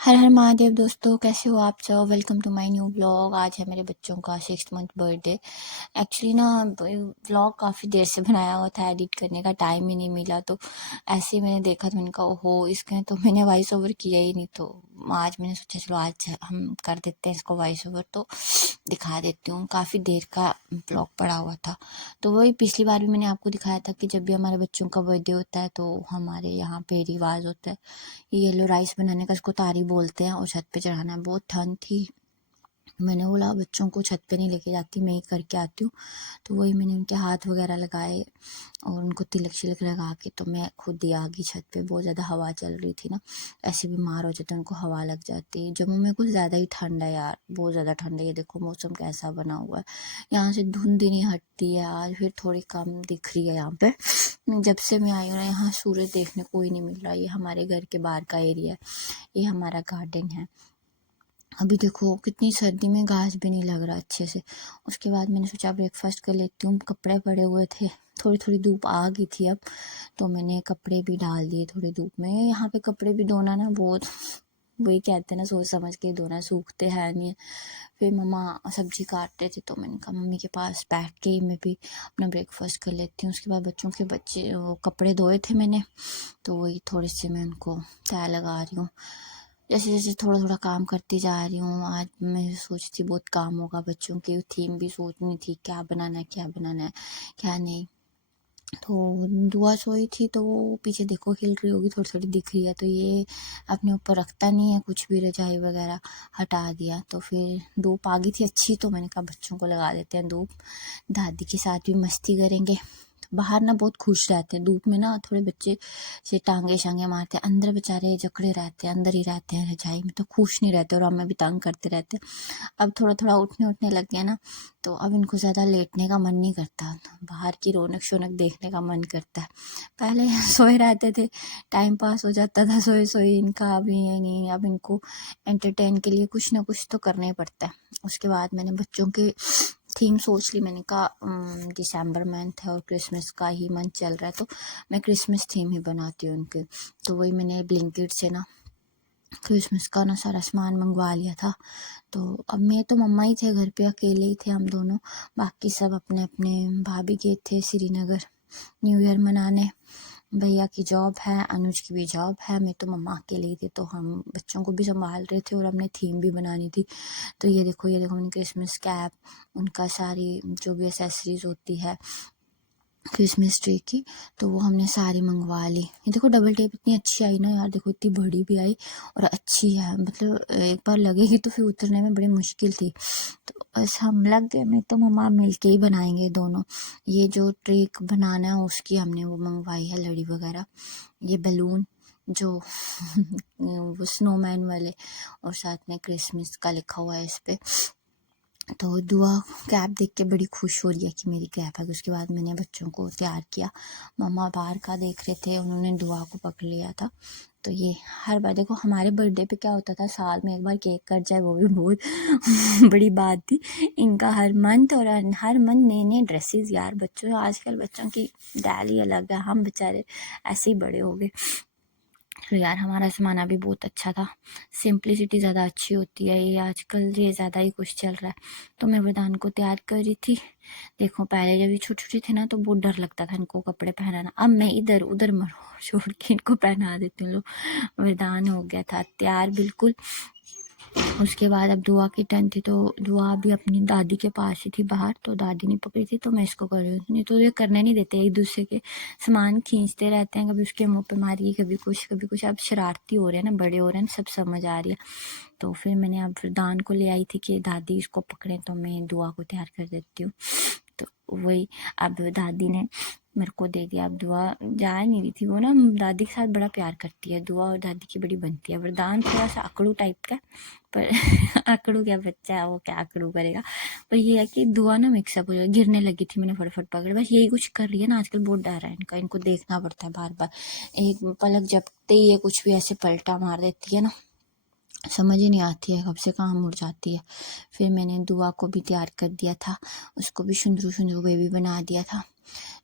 हर हर महादेव दोस्तों, कैसे हो आप सब। Welcome to my new blog. आज है मेरे बच्चों का 6th मंथ बर्थडे। एक्चुअली ना ब्लॉग काफ़ी देर से बनाया हुआ था, एडिट करने का टाइम ही नहीं मिला, तो ऐसे ही मैंने देखा तो मैंने कहा ओहो इसके, तो मैंने वॉइस ओवर किया ही नहीं। तो आज मैंने सोचा चलो आज हम कर देते हैं इसको वॉइस ओवर, तो दिखा देती हूँ। काफ़ी देर का ब्लॉग पड़ा हुआ था, तो वही पिछली बार भी मैंने आपको दिखाया था कि जब भी हमारे बच्चों का बर्थडे होता है तो हमारे यहाँ पे रिवाज होता है येलो राइस बनाने का, इसको तारी बोलते हैं, और छत पे चढ़ाना है। बहुत ठंड थी, मैंने बोला बच्चों को छत पे नहीं लेके जाती, मैं ही करके आती हूँ। तो वही मैंने उनके हाथ वगैरह लगाए और उनको तिलक शिलक लगा के तो मैं खुद ही आ गई छत पे। बहुत ज़्यादा हवा चल रही थी ना, ऐसे बीमार हो जाते उनको हवा लग जाती है। जम्मू में कुछ ज़्यादा ही ठंड है यार, बहुत ज़्यादा ठंड है। ये देखो मौसम कैसा बना हुआ है, यहाँ से धुंध ही नहीं हटती है। आज फिर थोड़ी कम दिख रही है यहाँ पे। जब से मैं आई हूँ ना, यहाँ सूरज देखने को ही नहीं मिल रहा। ये हमारे घर के बाहर का एरिया है, ये हमारा गार्डन है। अभी देखो कितनी सर्दी में घास भी नहीं लग रहा अच्छे से। उसके बाद मैंने सोचा ब्रेकफास्ट कर लेती हूँ, कपड़े पड़े हुए थे, थोड़ी थोड़ी धूप आ गई थी अब, तो मैंने कपड़े भी डाल दिए थोड़ी धूप में। यहाँ पे कपड़े भी धोना ना बहुत, वही कहते हैं ना, सोच समझ के धोना, सूखते हैं नहीं। फिर मम्मा सब्जी काटते थे तो मैंने कहा मम्मी के पास बैठ के मैं भी अपना ब्रेकफास्ट कर लेती हूँ। उसके बाद बच्चों के वो कपड़े धोए थे मैंने, तो वही थोड़े से मैं उनको तय लगा रही हूँ। जैसे जैसे थोड़ा थोड़ा काम करती जा रही हूँ। आज मैं सोचती बहुत काम होगा, बच्चों की थीम भी सोचनी थी, क्या बनाना है क्या बनाना है क्या नहीं। तो दुआ सोई थी तो वो पीछे देखो हिल रही होगी, थोड़ी थोड़ी दिख रही है। तो ये अपने ऊपर रखता नहीं है कुछ भी, रजाई वगैरह हटा दिया। तो फिर धूप आ गई थी अच्छी, तो मैंने कहा बच्चों को लगा देते हैं धूप, दादी के साथ भी मस्ती करेंगे। बाहर ना बहुत खुश रहते हैं धूप में ना, थोड़े बच्चे से टांगे शांगे मारते हैं, अंदर बेचारे जकड़े रहते हैं, अंदर ही रहते हैं रजाई में, तो खुश नहीं रहते और हमें भी तंग करते रहते हैं। अब थोड़ा थोड़ा उठने लग गया ना, तो अब इनको ज़्यादा लेटने का मन नहीं करता, बाहर की रौनक शौनक देखने का मन करता है। पहले सोए रहते थे, टाइम पास हो जाता था सोए सोए इनका। अभी ये नहीं, अब इनको एंटरटेन के लिए कुछ ना कुछ तो करना ही पड़ता है। उसके बाद मैंने बच्चों के थीम सोच ली। मैंने कहा दिसंबर मंथ है और क्रिसमस का ही मंथ चल रहा है, तो मैं क्रिसमस थीम ही बनाती हूँ उनके। तो वही मैंने ब्लिंकिट से ना क्रिसमस का ना सारा सामान मंगवा लिया था। तो अब मैं तो मम्मा ही थे घर पे, अकेले ही थे हम दोनों, बाकी सब अपने अपने, भाभी गए थे श्रीनगर न्यू ईयर मनाने, भैया की जॉब है, अनुज की भी जॉब है, मैं तो मम्मा अकेले ही थे। तो हम बच्चों को भी संभाल रहे थे और हमने थीम भी बनानी थी। तो ये देखो मैंने क्रिसमस कैप, उनका सारी जो भी एसेसरीज होती है क्रिसमस ट्री की, तो वो हमने सारी मंगवा ली। ये देखो डबल टेप इतनी अच्छी आई ना यार, देखो इतनी बड़ी भी आई और अच्छी है, मतलब एक बार लगेगी तो फिर उतरने में बड़ी मुश्किल थी। तो बस हम लग गए, मैं तो मम्मा मिलके ही बनाएंगे दोनों। ये जो ट्रिक बनाना है उसकी हमने वो मंगवाई है, लड़ी वगैरह, ये बैलून जो वो स्नोमैन वाले, और साथ में क्रिसमस का लिखा हुआ है इस पे। तो दुआ कैप देख के बड़ी खुश हो रही है कि मेरी कैप है। उसके बाद मैंने बच्चों को तैयार किया, मम्मा बाहर का देख रहे थे, उन्होंने दुआ को पकड़ लिया था। तो ये हर बार देखो हमारे बर्थडे पे क्या होता था, साल में एक बार केक कट जाए वो भी बहुत बड़ी बात थी। इनका हर मंथ और हर मंथ नए नए ड्रेसेस यार। बच्चों आजकल बच्चों की डाल ही अलग है, हम बेचारे ऐसे ही बड़े हो गए। तो यार हमारा ज़माना भी बहुत अच्छा था, सिंपलिसिटी ज़्यादा अच्छी होती है, ये आजकल ये ज़्यादा ही कुछ चल रहा है। तो मैं वरदान को तैयार कर रही थी। देखो पहले जब ये छोटे छोटे थे ना तो बहुत डर लगता था इनको कपड़े पहनाना, अब मैं इधर उधर मरो छोड़ के इनको पहना देती हूँ। वरदान हो गया था तैयार बिल्कुल। उसके बाद अब दुआ की टर्न थी, तो दुआ भी अपनी दादी के पास ही थी बाहर, तो दादी ने पकड़ी थी तो मैं इसको कर रही हूँ। नहीं तो ये करने नहीं देते, एक दूसरे के सामान खींचते रहते हैं, कभी उसके मुंह पे मारी, कभी कुछ कभी कुछ। अब शरारती हो रहे हैं ना, बड़े हो रहे हैं, सब समझ आ रही है। तो फिर मैंने अब दान को ले आई थी कि दादी इसको पकड़े, तो मैं दुआ को तैयार कर देती हूँ। तो वही अब दादी ने मेरे को दे दिया। अब दुआ जा नहीं रही थी, वो ना दादी के साथ बड़ा प्यार करती है, दुआ और दादी की बड़ी बनती है। वरदान थोड़ा सा अकड़ू टाइप का, पर अकड़ू क्या बच्चा है, वो क्या अकड़ू करेगा। पर ये है कि दुआ ना मिक्सअप हो जाए, गिरने लगी थी, मैंने फटाफट पकड़, बस यही कुछ कर रही है ना आजकल। बहुत डर है इनका, इनको देखना पड़ता है बार बार, एक पलक झपकते ही ये कुछ भी ऐसे पलटा मार देती है ना, समझ ही नहीं आती है कब से कहाँ मुड़ जाती है। फिर मैंने दुआ को भी तैयार कर दिया था, उसको भी शुंदरू शुंदरू बेबी बना दिया था।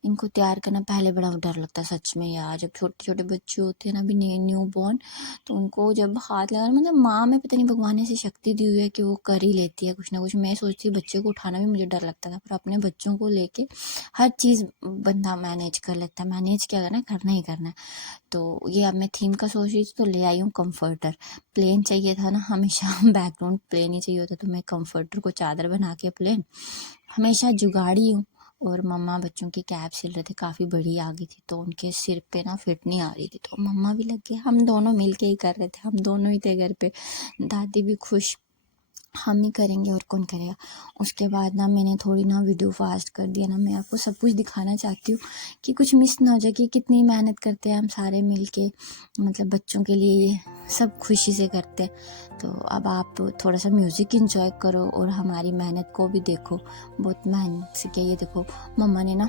इनको तैयार करना पहले बड़ा डर लगता है सच में यार। जब छोटे छोटे बच्चे होते हैं ना, अभी न्यू बॉर्न, तो उनको जब हाथ लगा, मतलब माँ में पता नहीं भगवान ने ऐसी शक्ति दी हुई है कि वो कर ही लेती है कुछ ना कुछ। मैं सोचती बच्चे को उठाना भी मुझे डर लगता था, पर अपने बच्चों को लेके हर चीज़ बंदा मैनेज कर लेता है। मैनेज क्या करना ही करना है। तो ये अब मैं थीम का सोच रही थी, तो ले आई हूँ कम्फर्टर। प्लेन चाहिए था ना, हमेशा बैकग्राउंड प्लेन ही चाहिए होता, तो मैं कम्फर्टर को चादर बना के प्लेन हमेशा जुगाड़ी हूँ। और मम्मा बच्चों की कैप सिल रहे थे, काफ़ी बड़ी आ गई थी, तो उनके सिर पे ना फिट नहीं आ रही थी, तो मम्मा भी लग गए। हम दोनों मिल के ही कर रहे थे, हम दोनों ही थे घर पे। दादी भी खुश, हम ही करेंगे और कौन करेगा। उसके बाद ना मैंने थोड़ी ना वीडियो फास्ट कर दिया ना। मैं आपको सब कुछ दिखाना चाहती हूँ कि कुछ मिस ना हो जाए, कि कितनी मेहनत करते हैं हम सारे मिलके, मतलब बच्चों के लिए ये सब खुशी से करते हैं। तो अब आप थोड़ा सा म्यूज़िक इंजॉय करो और हमारी मेहनत को भी देखो। बहुत मेहनत से किया। ये देखो मम्मा ने ना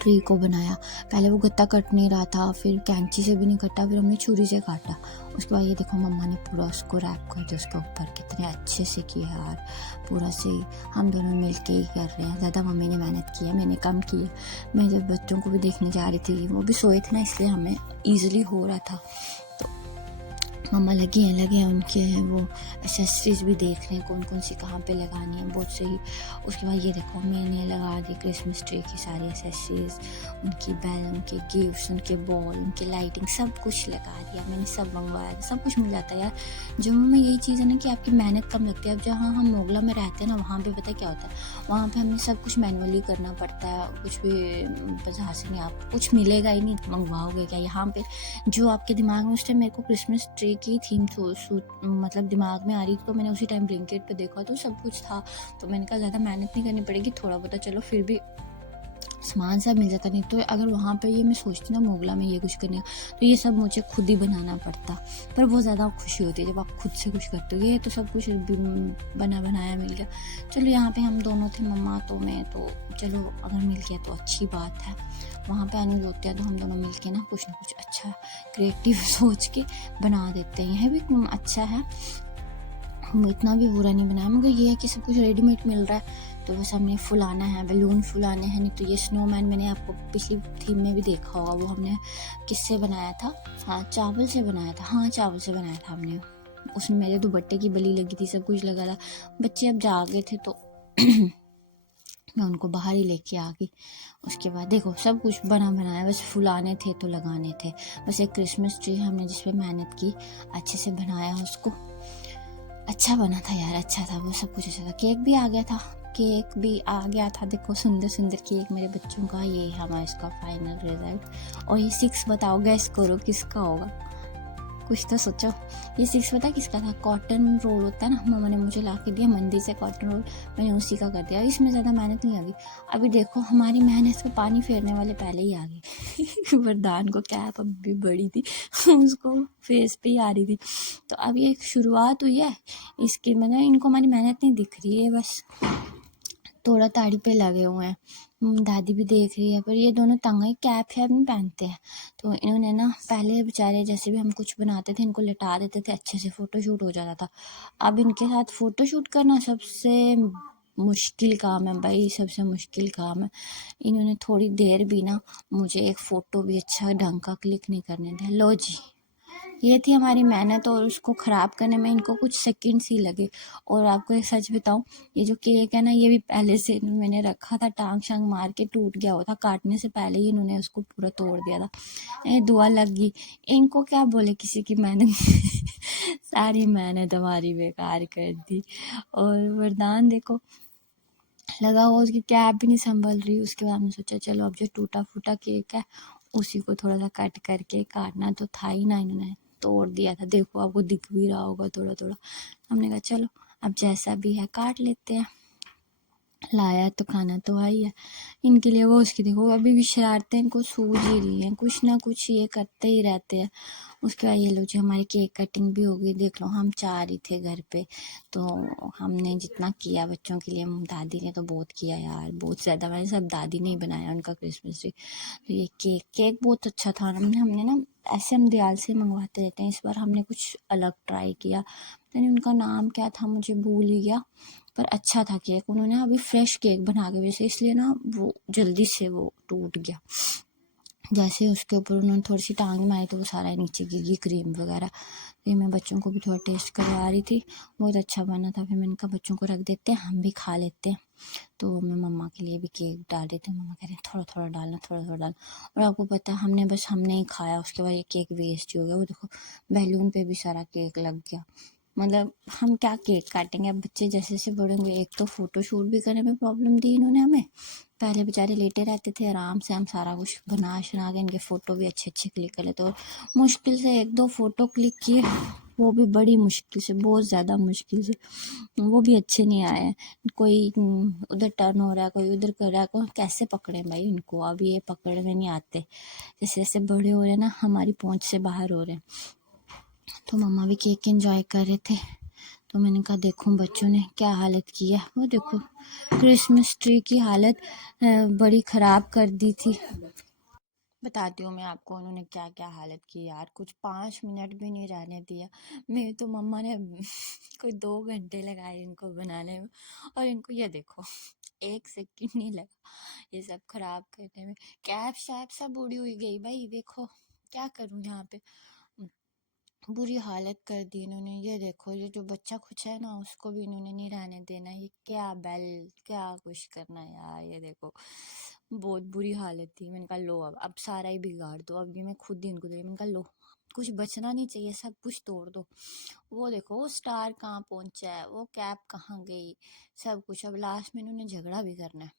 ट्री को बनाया। पहले वो गत्ता कट नहीं रहा था, फिर कैंची से भी नहीं कटा, फिर हमने छुरी से काटा। उसके बाद ये देखो मम्मा ने पूरा उसको रैप कर दिया उसके ऊपर। कितने अच्छे से किया यार, पूरा से हम दोनों मिल के ही कर रहे हैं। ज़्यादा मम्मी ने मेहनत की है, मैंने कम की है। मैं जब बच्चों को भी देखने जा रही थी, वो भी सोए थे ना, इसलिए हमें ईजिली हो रहा था। मम्मा लगे हैं उनके हैं वो एक्सेसरीज भी देख रहे हैं कौन कौन सी कहाँ पे लगानी है, बहुत सही। उसके बाद ये देखो मैंने लगा दी क्रिसमस ट्री की सारी एक्सेसरीज, उनकी बैल, उनके गिफ्ट्स, उनके बॉल, उनकी लाइटिंग, सब कुछ लगा दिया मैंने। सब मंगवाया था, सब कुछ मिल जाता है यार जम्मू में। यही चीज़ है ना कि आपकी मेहनत कम लगती है। अब जहाँ हम मोगला में रहते हैं ना, वहाँ पे पता है क्या होता है, वहाँ पे हमें सब कुछ मैनुअली करना पड़ता है। कुछ भी बाजार से नहीं, आप कुछ मिलेगा ही नहीं, मंगवाओगे क्या। यहाँ पे जो आपके दिमाग में उस टाइम, मेरे को क्रिसमस ट्री की थीम मतलब दिमाग में आ रही थी, तो मैंने उसी टाइम ब्लिंकिट पे देखा तो सब कुछ था। तो मैंने कहा ज़्यादा मेहनत नहीं करनी पड़ेगी, थोड़ा बहुत चलो फिर भी सामान सब मिल जाता। नहीं तो अगर वहाँ पे ये मैं सोचती ना मोगला में ये कुछ करने का, तो ये सब मुझे खुद ही बनाना पड़ता। पर वो ज़्यादा खुशी होती है जब आप खुद से कुछ करते हो। ये तो सब कुछ बना बनाया मिल गया। चलो यहाँ पे हम दोनों थे, मम्मा तो मैं, तो चलो अगर मिल गया तो अच्छी बात है। वहाँ पे आने होते हैं तो हम दोनों मिल के ना कुछ अच्छा क्रिएटिव सोच के बना देते हैं। यह भी अच्छा है, इतना भी बुरा नहीं बनाया, मगर ये है कि सब कुछ रेडीमेड मिल रहा है, तो बस हमने फुलाना है, बैलून फुलाने हैं। नहीं तो ये स्नोमैन मैंने आपको पिछली थीम में भी देखा होगा, वो हमने किससे बनाया था, हाँ चावल से बनाया था, हाँ चावल से बनाया था हमने। उसमें मेरे दुपट्टे की बली लगी थी, सब कुछ लगा था। बच्चे अब जागे थे तो मैं उनको बाहर ही लेके आ गई। उसके बाद देखो सब कुछ बना बनाया, बस फुलाने थे तो लगाने थे। बस एक क्रिसमस ट्री हमने जिस पे मेहनत की, अच्छे से बनाया उसको, अच्छा बना था यार, अच्छा था वो, सब कुछ अच्छा था। केक भी आ गया था, केक भी आ गया था। देखो सुंदर सुंदर केक मेरे बच्चों का। ये है हमारा इसका फाइनल रिजल्ट। और ये 6 बताओ, गैस करो किसका होगा, कुछ तो सोचो। ये 6 पता किसका था, कॉटन रोल होता है ना, मम्मा ने मुझे ला के दिया मंदिर से कॉटन रोल, मैंने उसी का कर दिया। इसमें ज़्यादा मेहनत नहीं लगी। अभी देखो हमारी मेहनत को पानी फेरने वाले पहले ही आ गए। वरदान को कैप अभी बड़ी थी, उसको फेस पे ही आ रही थी। तो अब ये शुरुआत हुई है इसकी, मतलब इनको हमारी मेहनत नहीं दिख रही है, बस थोड़ा ताड़ी पे लगे हुए हैं। दादी भी देख रही है, पर ये दोनों तंग है, कैप है नहीं पहनते हैं। तो इन्होंने ना पहले बेचारे जैसे भी हम कुछ बनाते थे इनको लिटा देते थे, अच्छे से फ़ोटो शूट हो जाता था। अब इनके साथ फ़ोटो शूट करना सबसे मुश्किल काम है भाई, सबसे मुश्किल काम है। इन्होंने थोड़ी देर भी ना मुझे एक फ़ोटो भी अच्छा ढंग का क्लिक नहीं करने दिया। लो जी, ये थी हमारी मेहनत, और उसको ख़राब करने में इनको कुछ सेकंड्स ही लगे। और आपको एक सच बताऊं, ये जो केक है ना, ये भी पहले से मैंने रखा था, टांग शांग मार के टूट गया हुआ था, काटने से पहले ही इन्होंने उसको पूरा तोड़ दिया था। ये दुआ लग गई। इनको क्या बोले, किसी की मेहनत सारी मेहनत हमारी बेकार कर दी। और वरदान देखो लगा हुआ, उसकी कैप भी नहीं संभल रही। उसके बाद हमने सोचा चलो अब जो टूटा फूटा केक है उसी को थोड़ा सा कट करके, काटना तो था ही ना, इन्होंने तोड़ दिया था। देखो आपको दिख भी रहा होगा थोड़ा थोड़ा। हमने कहा चलो अब जैसा भी है काट लेते हैं, लाया तो खाना तो आई है इनके लिए। वो उसकी देखो अभी भी शरारतें इनको सूझ ही रही हैं, कुछ ना कुछ ये करते ही रहते हैं। उसके बाद ये लो जी हमारी केक कटिंग भी हो गई। देख लो हम 4 ही थे घर पे, तो हमने जितना किया बच्चों के लिए, दादी ने तो बहुत किया यार, बहुत ज़्यादा। मैंने सब दादी ने ही बनाया उनका क्रिसमस ट्री। तो ये केक बहुत अच्छा था। हमने ना ऐसे हम दीवाल से मंगवाते रहते हैं, इस बार हमने कुछ अलग ट्राई किया। पता नहीं उनका नाम क्या था, मुझे भूल ही गया, पर अच्छा था केक। उन्होंने अभी फ्रेश केक बना के वैसे, इसलिए ना वो जल्दी से वो टूट गया। जैसे उसके ऊपर उन्होंने थोड़ी सी टांग मारी तो वो सारा नीचे गिरी क्रीम वगैरह। फिर मैं बच्चों को भी थोड़ा टेस्ट करवा रही थी, बहुत अच्छा बना था। फिर मैंने कहा बच्चों को रख देते हैं, हम भी खा लेते हैं। तो मैं मम्मा के लिए भी केक डाल रही थी। मम्मा कह रहे हैं थोड़ा थोड़ा डालना, थोड़ा थोड़ा डालना। और आपको पता है हमने ही खाया, उसके बाद ये केक वेस्ट हो गया। वो देखो बैलून पे भी सारा केक लग गया। मतलब हम क्या केक काटेंगे। अब बच्चे जैसे जैसे बढ़ेंगे, एक तो फोटो शूट भी करने में प्रॉब्लम दी इन्होंने हमें। पहले बेचारे लेटे रहते थे आराम से, हम सारा कुछ बना शना के इनके फ़ोटो भी अच्छे अच्छे क्लिक कर लेते। और मुश्किल से 1-2 फ़ोटो क्लिक किए, वो भी बड़ी मुश्किल से, बहुत ज़्यादा मुश्किल से, वो भी अच्छे नहीं आए। कोई उधर टर्न हो रहा है, कोई उधर कर रहा है, कोई कैसे पकड़े भाई इनको। अब ये पकड़ में नहीं आते, जैसे जैसे बड़े हो रहे हैं ना, हमारी पहुँच से बाहर हो रहे हैं। तो मम्मा भी केक एंजॉय कर रहे थे। तो मैंने कहा देखो बच्चों ने क्या हालत की है। वो देखो क्रिसमस ट्री की हालत बड़ी ख़राब कर दी थी। बताती हूँ मैं आपको उन्होंने क्या क्या हालत की यार, कुछ 5 मिनट भी नहीं रहने दिया। मैं तो मम्मा ने कोई 2 घंटे लगाए इनको बनाने में, और इनको ये देखो 1 सेकंड नहीं लगा ये सब खराब करने में। कैप शैप सब उड़ी हुई गई भाई, देखो क्या करूँ यहाँ पे। बुरी हालत कर दी इन्होंने। ये देखो ये जो बच्चा कुछ है ना, उसको भी इन्होंने नहीं रहने देना। ये क्या बेल, क्या कुछ करना यार। ये देखो बहुत बुरी हालत थी। मैंने कहा लो अब सारा ही बिगाड़ दो। अब ये मैं खुद ही इनको दे, मैंने कहा लो कुछ बचना नहीं चाहिए, सब कुछ तोड़ दो। वो देखो वो स्टार कहाँ पहुंचा है, वो कैप कहाँ गई, सब कुछ। अब लास्ट में इन्होंने झगड़ा भी करना है।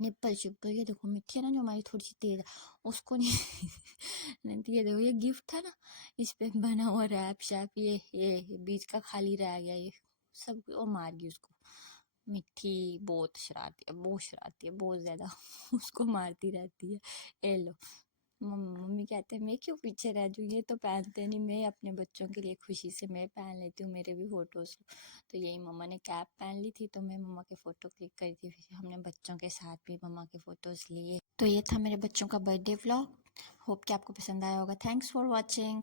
निप्पल शिप्पल ये देखो मिट्टी है ना जो हमारी थोड़ी सी तेज है, उसको नहीं नहीं तो ये देखो ये गिफ्ट था ना, इस पे बना हुआ रैप शैप, ये बीच का खाली रह गया, ये सब वो मार गई उसको। मिट्टी बहुत शरारती है, बहुत शरारती है, बहुत ज्यादा उसको मारती रहती है। ये लो मम्मी कहते हैं मैं क्यों पीछे रह जाऊँ, ये तो पहनते नहीं। मैं अपने बच्चों के लिए खुशी से मैं पहन लेती हूँ, मेरे भी फोटोज। तो यही मम्मा ने कैप पहन ली थी, तो मैं मम्मा के फ़ोटो क्लिक करी थी। फिर हमने बच्चों के साथ भी मम्मा के फ़ोटोज़ लिए। तो ये था मेरे बच्चों का बर्थडे व्लॉग। होप कि आपको पसंद आया होगा। Thanks for watching.